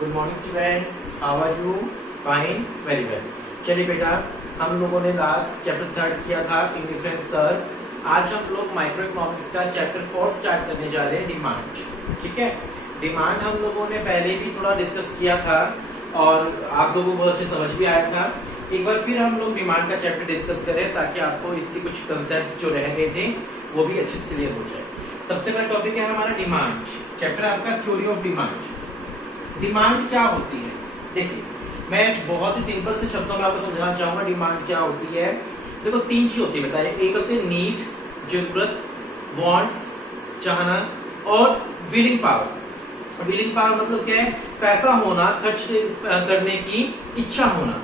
Good morning students, how are you? Fine, very well. चलिए बेटा, हम लोगों ने लास्ट चैप्टर 3 किया था इंडिफरेंस कर्व। आज हम लोग माइक्रो इकोनॉमिक्स का चैप्टर 4 स्टार्ट करने जा रहे हैं, डिमांड। ठीक है, डिमांड हम लोगों ने पहले भी थोड़ा डिस्कस किया था और आप लोगों को बहुत अच्छे समझ भी आया था। एक बार फिर हम लोग डिमांड का चैप्टर डिस्कस करें ताकि आपको इसके कुछ कंसेप्ट जो रह गए थे वो भी अच्छे से क्लियर हो जाए। सबसे पहला टॉपिक है हमारा डिमांड। चैप्टर आपका थ्योरी ऑफ डिमांड। डिमांड क्या होती है? देखिए, मैं बहुत ही सिंपल से शब्दों में आपको समझाना चाहूंगा डिमांड क्या होती है। देखो, तीन चीज होती है, बताइए। एक होती है नीड, जरूरत, वांट्स, चाहना, और विलिंग पावर। विलिंग पावर मतलब क्या है? पैसा होना, खर्च करने की इच्छा होना।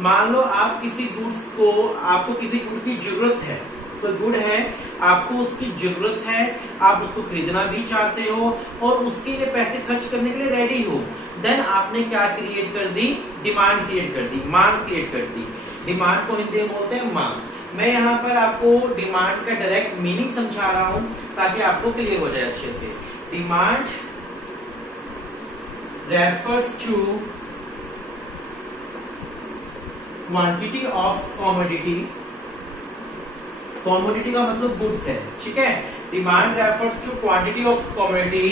मान लो आप किसी गुड्स को, आपको किसी गुड की जरूरत है, कोई गुड है, आपको उसकी जरूरत है, आप उसको खरीदना भी चाहते हो और उसके लिए पैसे खर्च करने के लिए रेडी हो, देन आपने क्या क्रिएट कर दी? डिमांड क्रिएट कर दी, मांग क्रिएट कर दी। डिमांड को हिंदी में बोलते हैं मांग। मैं यहाँ पर आपको डिमांड का डायरेक्ट मीनिंग समझा रहा हूं ताकि आपको क्लियर हो जाए अच्छे से। Demand refers to quantity of commodity. Commodity का मतलब गुड्स है, ठीक है। Demand refers to quantity of commodity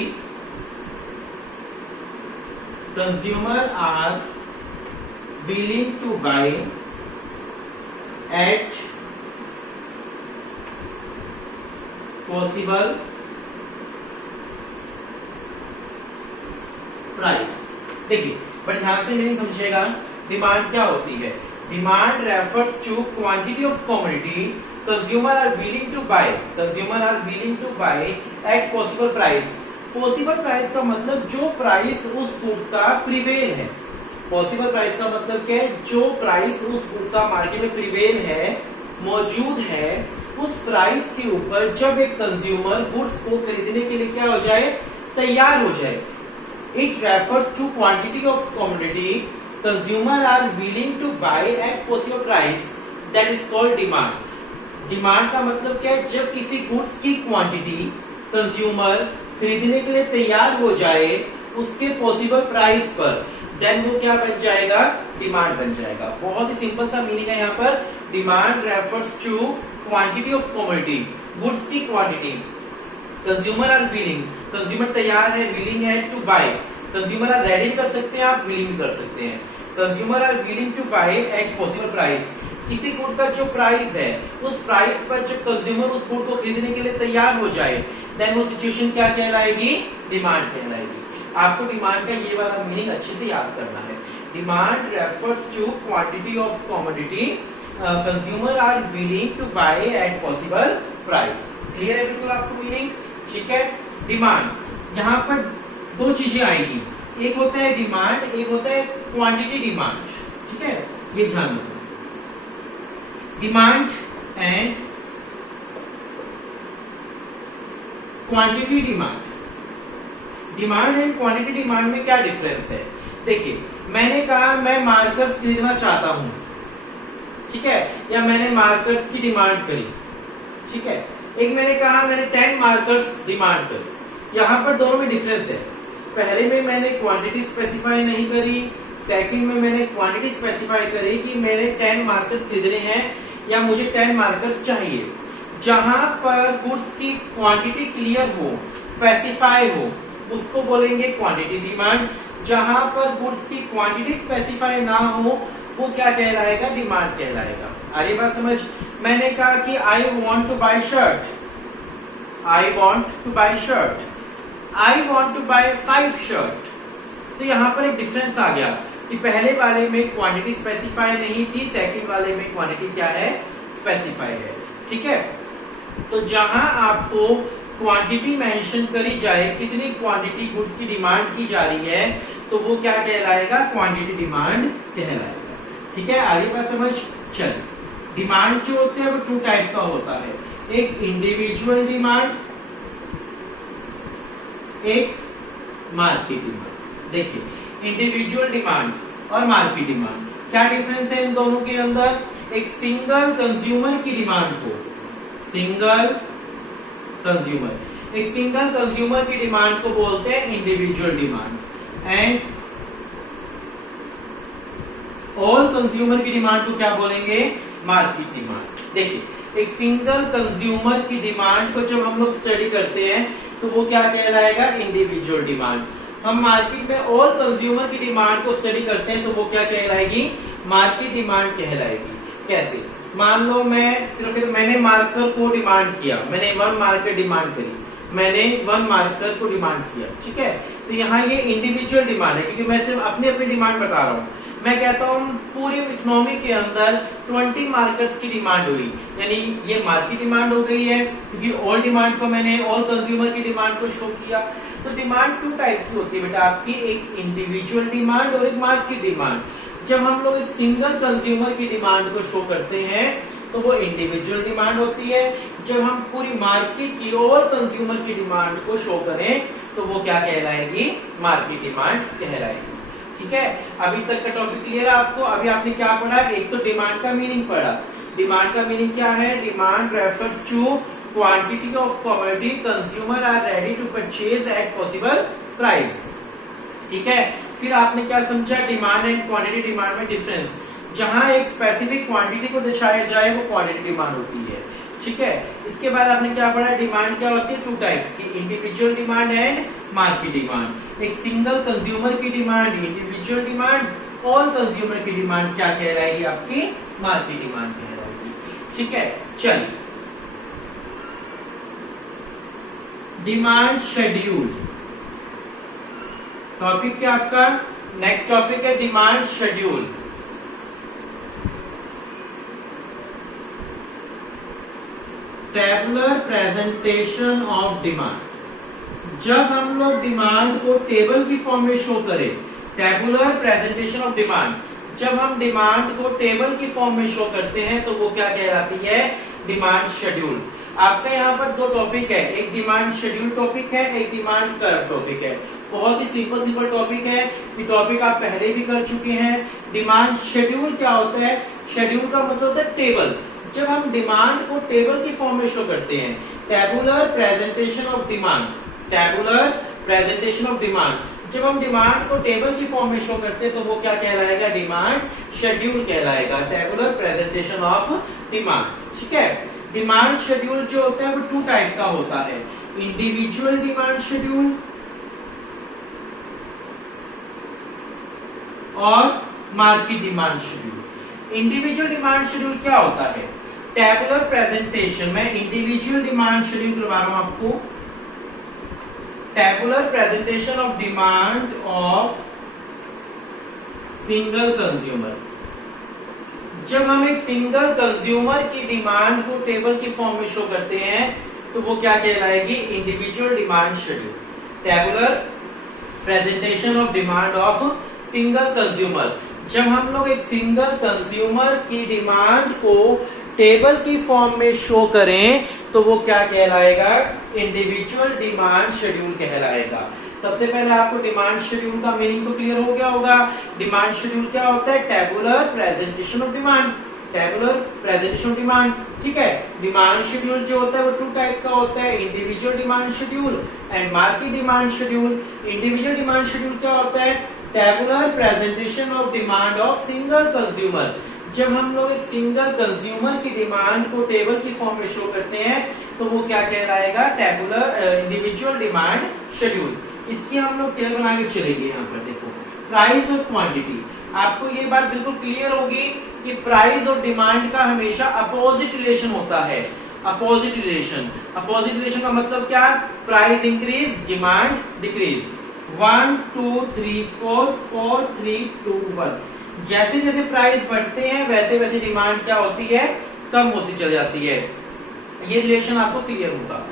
consumer are willing to buy at possible price. देखिए, बट ध्यान से नहीं समझेगा डिमांड क्या होती है। Demand refers to quantity of commodity consumer are willing to buy, consumer are willing to buy at possible price. Possible price का मतलब जो प्राइस उस गुड का प्रिवेल है। पॉसिबल प्राइस का मतलब क्या है? जो प्राइस उस गुड का मार्केट में प्रिवेल है, मौजूद है, उस प्राइस के ऊपर जब एक कंज्यूमर गुड्स को खरीदने के लिए क्या हो जाए? तैयार हो जाए। It refers to quantity of commodity consumer are willing to buy at possible price, that is called demand. Demand का मतलब क्या है? जब किसी गुड्स की क्वांटिटी कंज्यूमर खरीदने के लिए तैयार हो जाए उसके पॉसिबल प्राइस पर, देन वो क्या बन जाएगा? डिमांड बन जाएगा। बहुत ही सिंपल सा मीनिंग है यहाँ पर। Demand refers to quantity of commodity, goods की क्वांटिटी। कंज्यूमर आर विलिंग, कंज्यूमर तैयार है, विलिंग है to buy. Consumer are ready कर सकते हैं, आप विलिंग कर सकते हैं। Consumer are willing to buy at possible price. किसी गुड का जो प्राइस है, उस प्राइस पर जब कंज्यूमर उस गुड को खरीदने के लिए तैयार हो जाए, देन वो सिचुएशन क्या कहलाएगी? डिमांड कहलाएगी। आपको डिमांड का ये वाला मीनिंग अच्छे से याद करना है। Demand refers to quantity of commodity consumer are willing to buy at possible price. Clear है बिल्कुल आपको मीनिंग? ठीक है। डिमांड, यहाँ पर दो चीजें आएगी, एक होता है डिमांड, एक होता है क्वांटिटी डिमांड। ठीक है, ये ध्यान रखो। Demand and quantity demand. Demand and quantity demand में क्या डिफरेंस है? देखिए, मैंने कहा मैं मार्कर्स खरीदना चाहता हूं, ठीक है, या मैंने मार्कर्स की डिमांड करी, ठीक है। एक मैंने कहा मैंने 10 मार्कर्स डिमांड करी। यहां पर दोनों में डिफरेंस है। पहले में मैंने क्वांटिटी स्पेसिफाई नहीं करी, सेकंड में मैंने क्वांटिटी स्पेसिफाई करी कि मैंने 10 मार्कर्स खरीदने हैं या मुझे 10 मार्कर्स चाहिए। जहां पर गुड्स की क्वांटिटी क्लियर हो, स्पेसिफाई हो, उसको बोलेंगे क्वांटिटी डिमांड। जहां पर गुड्स की क्वांटिटी स्पेसिफाई ना हो, वो क्या कहलाएगा? डिमांड कहलाएगा। आगे बात समझ। मैंने कहा कि I want to buy shirt, I want to buy shirt, I want to buy 5 shirt. तो यहाँ पर एक डिफरेंस आ गया कि पहले वाले में क्वांटिटी स्पेसिफाई नहीं थी, सेकंड वाले में क्वांटिटी क्या है? स्पेसिफाई है। ठीक है, तो जहां आपको क्वांटिटी मेंशन करी जाए, कितनी क्वांटिटी गुड्स की डिमांड की जा रही है, तो वो क्या कहलाएगा? क्वांटिटी डिमांड कहलाएगा। ठीक है, आगे बात समझ। चल, डिमांड जो होते हैं वो 2 टाइप का होता है, एक इंडिविजुअल डिमांड, एक मार्केट डिमांड। देखिए, इंडिविजुअल डिमांड और मार्केट डिमांड, क्या डिफरेंस है इन दोनों के अंदर? एक सिंगल कंज्यूमर की डिमांड को, सिंगल कंज्यूमर, एक सिंगल कंज्यूमर की डिमांड को बोलते हैं individual demand, and all consumer की डिमांड को क्या बोलेंगे, मार्केट डिमांड। देखिए, एक सिंगल कंज्यूमर की डिमांड को जब हम लोग स्टडी करते हैं तो वो क्या कहलाएगा, इंडिविजुअल डिमांड। हम मार्केट में ऑल कंज्यूमर की डिमांड को स्टडी करते हैं तो वो क्या कहलाएगी, मार्केट डिमांड कहलाएगी। कैसे, मान लो मैं सिर्फ मैंने मार्कर को डिमांड किया, मैंने 1 मार्कर डिमांड करी, मैंने 1 मार्कर को डिमांड किया, ठीक है। तो यहाँ ये इंडिविजुअल डिमांड है क्योंकि मैं सिर्फ अपनी अपनी डिमांड बता रहा हूँ। मैं कहता हूँ पूरी इकोनॉमी के अंदर 20 मार्कर्स की डिमांड हुई, यानी ये मार्केट डिमांड हो गई है क्योंकि ऑल डिमांड को मैंने ऑल कंज्यूमर की डिमांड को शो किया। तो डिमांड 2 टाइप की होती है बेटा आपकी, एक इंडिविजुअल डिमांड और एक मार्केट डिमांड। जब हम लोग एक सिंगल कंज्यूमर की डिमांड को शो करते हैं तो वो इंडिविजुअल डिमांड होती है। जब हम पूरी मार्केट की ऑल कंज्यूमर की डिमांड को शो करें तो वो क्या कहलाएगी, मार्केट डिमांड कहलाएगी। ठीक है, अभी तक का टॉपिक क्लियर है आपको। अभी आपने क्या पढ़ा, एक तो डिमांड का मीनिंग पढ़ा। डिमांड का मीनिंग क्या है, demand refers to quantity of commodity consumer are ready to purchase at possible price. ठीक है, फिर आपने क्या समझा, डिमांड एंड क्वांटिटी डिमांड में डिफरेंस। जहां एक स्पेसिफिक क्वांटिटी को दर्शाया जाए वो क्वांटिटी डिमांड होती है। ठीक है, इसके बाद आपने क्या पढ़ा, डिमांड क्या होती है, 2 टाइप्स की, individual demand and market demand. एक सिंगल कंज्यूमर की demand individual demand, all consumer की डिमांड क्या कहलाएगी आपकी, मार्केट डिमांड कहलाएगी। ठीक है, चलिए डिमांड शेड्यूल टॉपिक क्या आपका, नेक्स्ट टॉपिक है demand schedule. Tabular presentation of demand. जब हम लोग डिमांड को टेबल की फॉर्म में शो करें, टेबुलर प्रेजेंटेशन ऑफ डिमांड, जब हम डिमांड को टेबल की फॉर्म में शो करते हैं तो वो क्या कहलाती है, डिमांड शेड्यूल। आपका यहाँ पर 2 टॉपिक है, एक डिमांड शेड्यूल टॉपिक है, एक डिमांड कर्व टॉपिक है। बहुत ही सिंपल टॉपिक है, ये टॉपिक आप पहले भी कर चुके हैं। डिमांड शेड्यूल क्या होता है, शेड्यूल का मतलब होता है टेबल। जब हम डिमांड को टेबल की फॉर्म में शो करते हैं, tabular presentation of demand, tabular presentation of demand, जब हम डिमांड को टेबल की फॉर्म में शो करते हैं तो वो क्या कहलाएगा, डिमांड शेड्यूल कहलाएगा, टेबुलर प्रेजेंटेशन ऑफ डिमांड। ठीक है, डिमांड शेड्यूल जो होता है वो 2 टाइप का होता है, इंडिविजुअल डिमांड शेड्यूल और market demand schedule. Individual demand schedule क्या होता है, टेबुलर प्रेजेंटेशन, मैं इंडिविजुअल डिमांड शेड्यूल करवा रहा हूं आपको, tabular presentation of demand of single consumer. जब हम एक सिंगल कंज्यूमर की डिमांड को टेबल की फॉर्म में शो करते हैं तो वो क्या कहलाएगी, individual demand schedule, tabular presentation of demand of single consumer. जब हम लोग एक सिंगल कंज्यूमर की डिमांड को टेबल की फॉर्म में शो करें तो वो क्या कहलाएगा, इंडिविजुअल डिमांड शेड्यूल कहलाएगा। सबसे पहले आपको डिमांड शेड्यूल का मीनिंग तो क्लियर हो गया होगा। डिमांड शेड्यूल क्या होता है, tabular presentation of demand, tabular presentation of demand. ठीक है, डिमांड शेड्यूल जो होता है वो 2 टाइप का होता है, individual demand schedule and market demand schedule. Individual demand schedule क्या होता है, tabular presentation of demand of single consumer. जब हम लोग एक सिंगल कंज्यूमर की डिमांड को टेबल की फॉर्म में शो करते हैं तो वो क्या कहलाएगा, टेबुलर इंडिविजुअल डिमांड शेड्यूल। इसकी हम लोग टेबल बना के चलेंगे। यहाँ पर देखो, प्राइस और क्वांटिटी, आपको ये बात बिल्कुल क्लियर होगी कि प्राइस और डिमांड का हमेशा अपोजिट रिलेशन होता है। अपोजिट रिलेशन, अपोजिट रिलेशन का मतलब क्या, प्राइस इंक्रीज डिमांड डिक्रीज, 1 2 3 4 4 3 2 1। जैसे जैसे प्राइस बढ़ते हैं वैसे वैसे डिमांड क्या होती है, कम होती चली जाती है। ये रिलेशन आपको क्लियर होगा।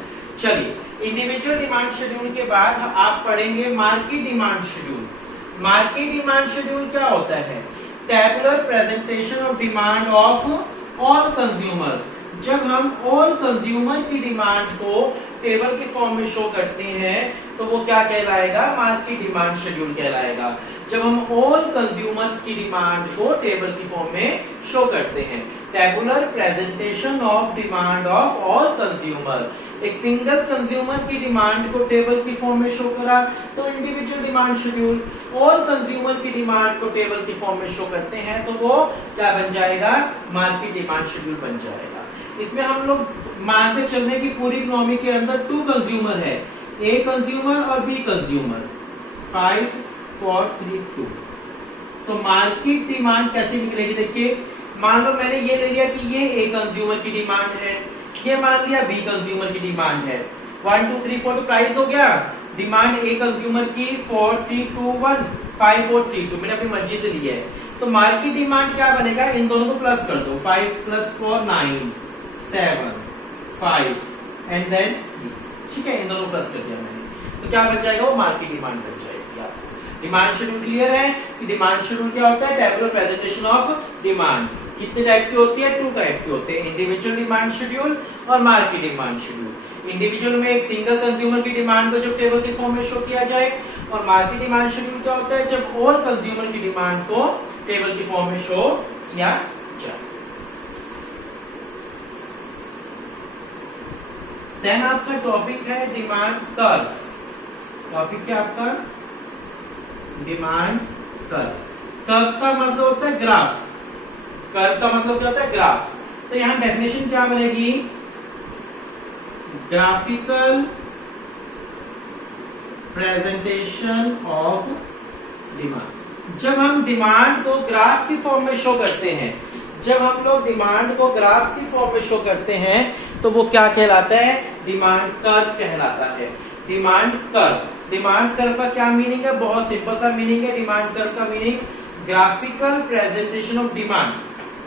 चलिए, इंडिविजुअल डिमांड शेड्यूल के बाद आप पढ़ेंगे market demand schedule. Market demand schedule क्या होता है, tabular presentation of demand of all consumer. जब हम ऑल कंज्यूमर की डिमांड को टेबल की फॉर्म में शो करते हैं तो वो क्या कहलाएगा, मार्केट डिमांड शेड्यूल कहलाएगा। जब हम ऑल कंज्यूमर्स की डिमांड को टेबल की फॉर्म में शो करते हैं, tabular presentation of demand of all consumer. एक सिंगल कंज्यूमर की डिमांड को टेबल की फॉर्म में शो करा तो individual demand schedule, all consumer की डिमांड को टेबल की फॉर्म में शो करते हैं तो वो क्या बन जाएगा, मार्केट डिमांड शेड्यूल बन जाएगा। इसमें हम लोग मान के चलने की पूरी इकोनॉमी के अंदर 2 कंज्यूमर है, ए कंज्यूमर और बी कंज्यूमर, 5 4 3 2। तो मार्केट डिमांड कैसे निकलेगी, देखिए मान लो मैंने ये ले लिया कि ये ए कंज्यूमर की डिमांड है, ये मान लिया बी कंज्यूमर की डिमांड है, 1 2 3 4 तो प्राइस हो गया, डिमांड ए कंज्यूमर की 4 3 2 1 5 4 3 2, मैंने अपनी मर्जी से लिया है। तो मार्केट डिमांड क्या बनेगा, इन दोनों को प्लस कर दो, 5 + 4 9 7 5 एंड देन, ठीक है, इन दोनों प्लस कर दिया मैंने, तो क्या बन जाएगा, वो मार्केट डिमांड बन जाएगी। डिमांड शेड्यूल क्लियर है कि डिमांड शेड्यूल क्या होता है, टेबल प्रेजेंटेशन ऑफ डिमांड। कितने टाइप की होती है, 2 टाइप की होते हैं, इंडिविजुअल डिमांड शेड्यूल और मार्केट डिमांड शेड्यूल। इंडिविजुअल में एक सिंगल कंज्यूमर की डिमांड को जब टेबल के फॉर्म में शो किया जाए, और मार्केट डिमांड शेड्यूल क्या होता है, जब ऑल कंज्यूमर की डिमांड को टेबल की फॉर्म में शो किया जाए। देन आपका टॉपिक है डिमांड कर्व। टॉपिक क्या आपका, डिमांड कर्व। कर्व का मतलब होता है ग्राफ, कर्व का मतलब क्या होता है, ग्राफ। तो यहां डेफिनेशन क्या बनेगी, ग्राफिकल प्रेजेंटेशन ऑफ डिमांड। जब हम डिमांड को ग्राफ की फॉर्म में शो करते हैं, जब हम लोग डिमांड को ग्राफ की फॉर्म में शो करते हैं तो वो क्या कहलाता है, डिमांड कर्व कहलाता है। डिमांड कर्व, डिमांड कर्व का क्या मीनिंग है, बहुत सिंपल सा मीनिंग है। डिमांड कर्व का meaning graphical presentation of demand,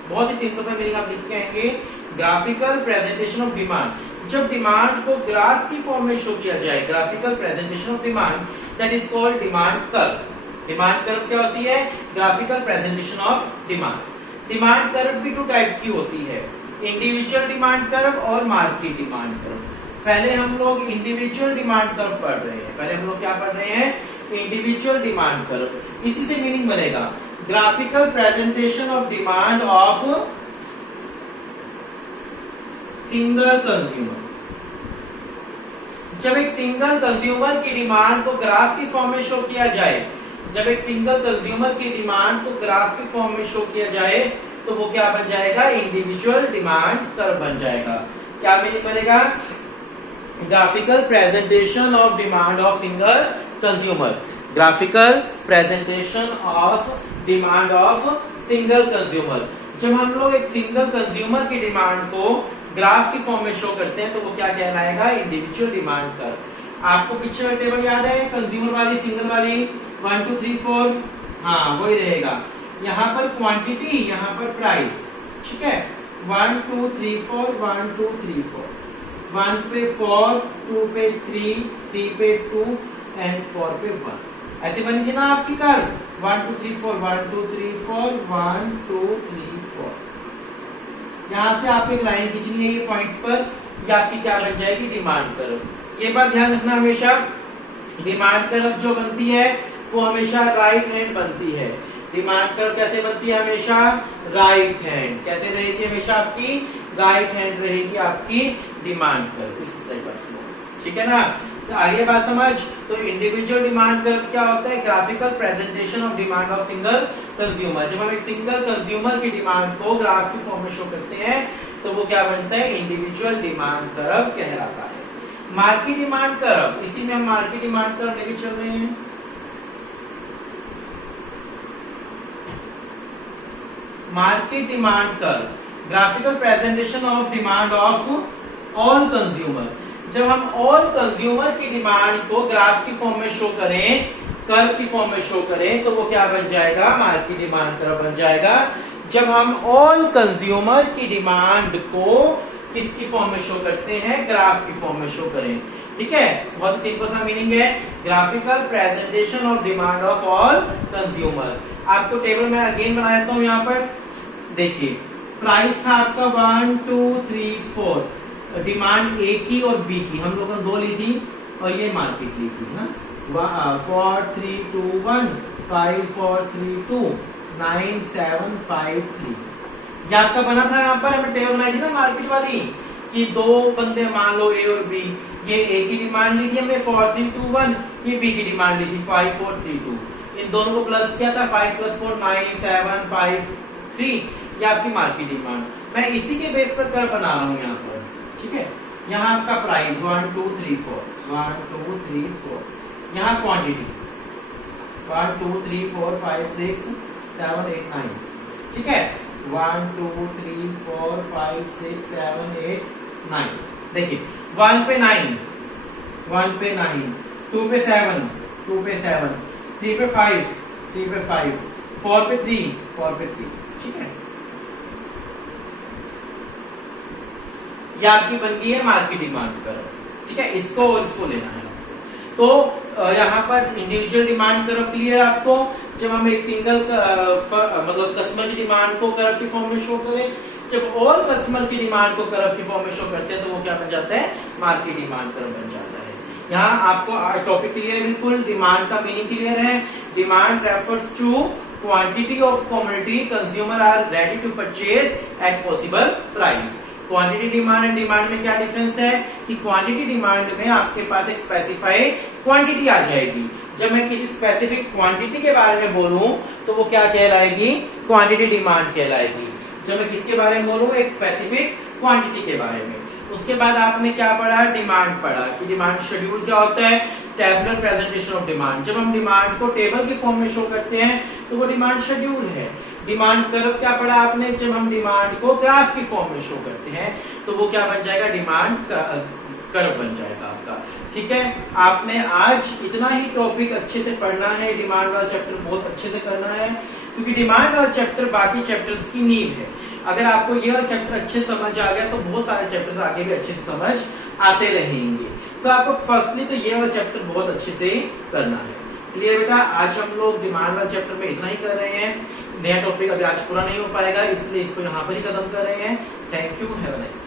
बहुत ही सिंपल सा मीनिंग आप लिख के आएंगे, ग्राफिकल प्रेजेंटेशन ऑफ डिमांड। जब डिमांड को ग्राफ की फॉर्म में शो किया जाए, graphical presentation of demand, that is called demand curve. Demand curve क्या होती है, graphical presentation of demand. Demand curve भी 2 टाइप की होती है, इंडिविजुअल डिमांड कर्व और मार्केट डिमांड कर्व। पहले हम लोग इंडिविजुअल डिमांड कर्व पढ़ रहे हैं, पहले हम लोग क्या पढ़ रहे हैं, इंडिविजुअल डिमांड कर्व। इसी से मीनिंग बनेगा graphical presentation of demand of single consumer. जब एक सिंगल कंज्यूमर की डिमांड को ग्राफ की फॉर्म में शो किया जाए, जब एक सिंगल कंज्यूमर की डिमांड को ग्राफ की फॉर्म में शो किया जाए तो वो क्या बन जाएगा, इंडिविजुअल डिमांड कर्व बन जाएगा। क्या मीनिंग बनेगा, graphical presentation of demand of single consumer, graphical presentation of demand of single consumer. जब हम लोग एक सिंगल कंज्यूमर की डिमांड को ग्राफ की फॉर्म में शो करते हैं तो वो क्या कहलाएगा, इंडिविजुअल डिमांड कर्व। आपको पीछे वाली टेबल याद है, कंज्यूमर वाली, सिंगल वाली, 1 2 3 4, हाँ वही रहेगा। यहाँ पर क्वांटिटी, यहाँ पर प्राइस, ठीक है, 1 2 3 4 1 2 3 4, 1 पे 4, 2 पे 3, 3 पे 2 एंड 4 पे 1। ऐसे बनी थी ना आपकी कर्व, 1 2 3 4 1 2 3 4 1 2 3 4। यहां से आपको एक लाइन खींचनी है ये पॉइंट्स पर, ये आपकी क्या बन जाएगी, डिमांड कर्व। ये बात ध्यान रखना हमेशा, डिमांड कर्व जो बनती है वो हमेशा राइट हैंड बनती है। डिमांड कर्व कैसे बनती है, हमेशा राइट हैंड। कैसे रहेगी, हमेशा आपकी राइट हैंड रहेगी आपकी डिमांड कर्व, इस तरीके से, ठीक है ना। आगे बात समझ। तो इंडिविजुअल डिमांड कर्व क्या होता है, graphical presentation of demand of single consumer. जब हम एक सिंगल कंज्यूमर की डिमांड को ग्राफ की फॉर्म में शो करते हैं तो वो क्या बनता है, इंडिविजुअल डिमांड कर्व कहलाता है। मार्केट डिमांड कर्व, इसी में हम मार्केट डिमांड कर्व लेके चल रहे हैं। Market demand curve, graphical presentation of demand of all consumer. जब हम ऑल कंज्यूमर की डिमांड को ग्राफ की फॉर्म में शो करें, कर्व की फॉर्म में शो करें तो वो क्या बन जाएगा, मार्केट डिमांड कर्व बन जाएगा। जब हम ऑल कंज्यूमर की डिमांड को किसकी फॉर्म में शो करते हैं, ग्राफ की फॉर्म में शो करें, ठीक है। बहुत सिंपल सा मीनिंग है, graphical presentation of demand of all consumer. आपको टेबल में अगेन बना देता हूं, यहाँ पर देखिए प्राइस था आपका 1 2 3 4, डिमांड ए की और बी की, हम लोगों ने 2 ली थी और ये मार्केट ली थी ना, 4 3 2 1 5 4 3 2 9 7 5 3। ये आपका बना था, यहाँ पर हमने टेबल बनाई थी ना मार्केट वाली, कि दो बंदे मान लो ए और बी, ये ए की डिमांड ली थी हमने 4321, ये बी की डिमांड ली थी 5432। इन दोनों को प्लस किया था, 5 + 4 9 7 5 3, ये आपकी मार्केट डिमांड। मैं इसी के बेस पर कर्व बना रहा हूँ यहाँ पर, ठीक है। यहाँ आपका प्राइस 1 2 3 4 1 2 3 4, यहाँ क्वांटिटी 1 2 3 4 5 6 7 8 9, ठीक है। 1 2 3 4 5 6 7 8 9, देखिए 1 पे 9, 1 पे 9, 2 पे 7, 2 पे 7, 3 पे 5, 3 पे 5, 4 पे 3, 4 पे 3, ठीक है। ये आपकी बन गई है मार्केट डिमांड कर्व, ठीक है। इसको और इसको लेना है। तो यहाँ पर इंडिविजुअल डिमांड कर्व क्लियर आपको। जब हम एक सिंगल मतलब कस्टमर की डिमांड को कर्व की फॉर्म में शो करें, जब ऑल कस्टमर की डिमांड को कर्व की फॉर्म में शो करते हैं तो वो क्या बन जाता है, मार्केट डिमांड कर्व बन जाता है। यहाँ आपको टॉपिक क्लियर है बिल्कुल, डिमांड का मीनिंग क्लियर है। Demand refers to quantity of commodity consumer are ready to purchase at possible price. Quantity demand and demand में क्या डिफरेंस है कि क्वांटिटी डिमांड में आपके पास एक स्पेसिफाइड क्वांटिटी आ जाएगी। जब मैं किसी स्पेसिफिक क्वांटिटी के बारे में बोलूं तो वो क्या कहलाएगी, क्वांटिटी डिमांड कहलाएगी। जब मैं किसके बारे में बोलूं, एक स्पेसिफिक क्वांटिटी के बारे में। उसके बाद आपने क्या पढ़ा, डिमांड पढ़ा कि डिमांड शेड्यूल क्या होता है, टेबुलर प्रेजेंटेशन ऑफ डिमांड। जब हम डिमांड को टेबल की फॉर्म में शो करते हैं तो वो डिमांड शेड्यूल है। डिमांड कर्व क्या पढ़ा आपने, जब हम डिमांड को ग्राफ की फॉर्म में शो करते हैं तो वो क्या बन जाएगा, डिमांड कर्व बन जाएगा आपका, ठीक है। आपने आज इतना ही टॉपिक अच्छे से पढ़ना है, डिमांड वाला चैप्टर बहुत अच्छे से करना है, क्योंकि डिमांड वाला चैप्टर बाकी चैप्टर्स की नींव है। अगर आपको यह चैप्टर अच्छे समझ आ गया तो बहुत सारे चैप्टर्स आगे भी अच्छे से समझ आते रहेंगे। सो आपको फर्स्टली तो ये वाला चैप्टर बहुत अच्छे से करना है। क्लियर बेटा, आज हम लोग डिमांड वाले चैप्टर में इतना ही कर रहे हैं। नया टॉपिक अभी आज पूरा नहीं हो पाएगा, इसलिए इसको यहाँ पर ही खत्म कर रहे हैं। Thank you, have a nice day.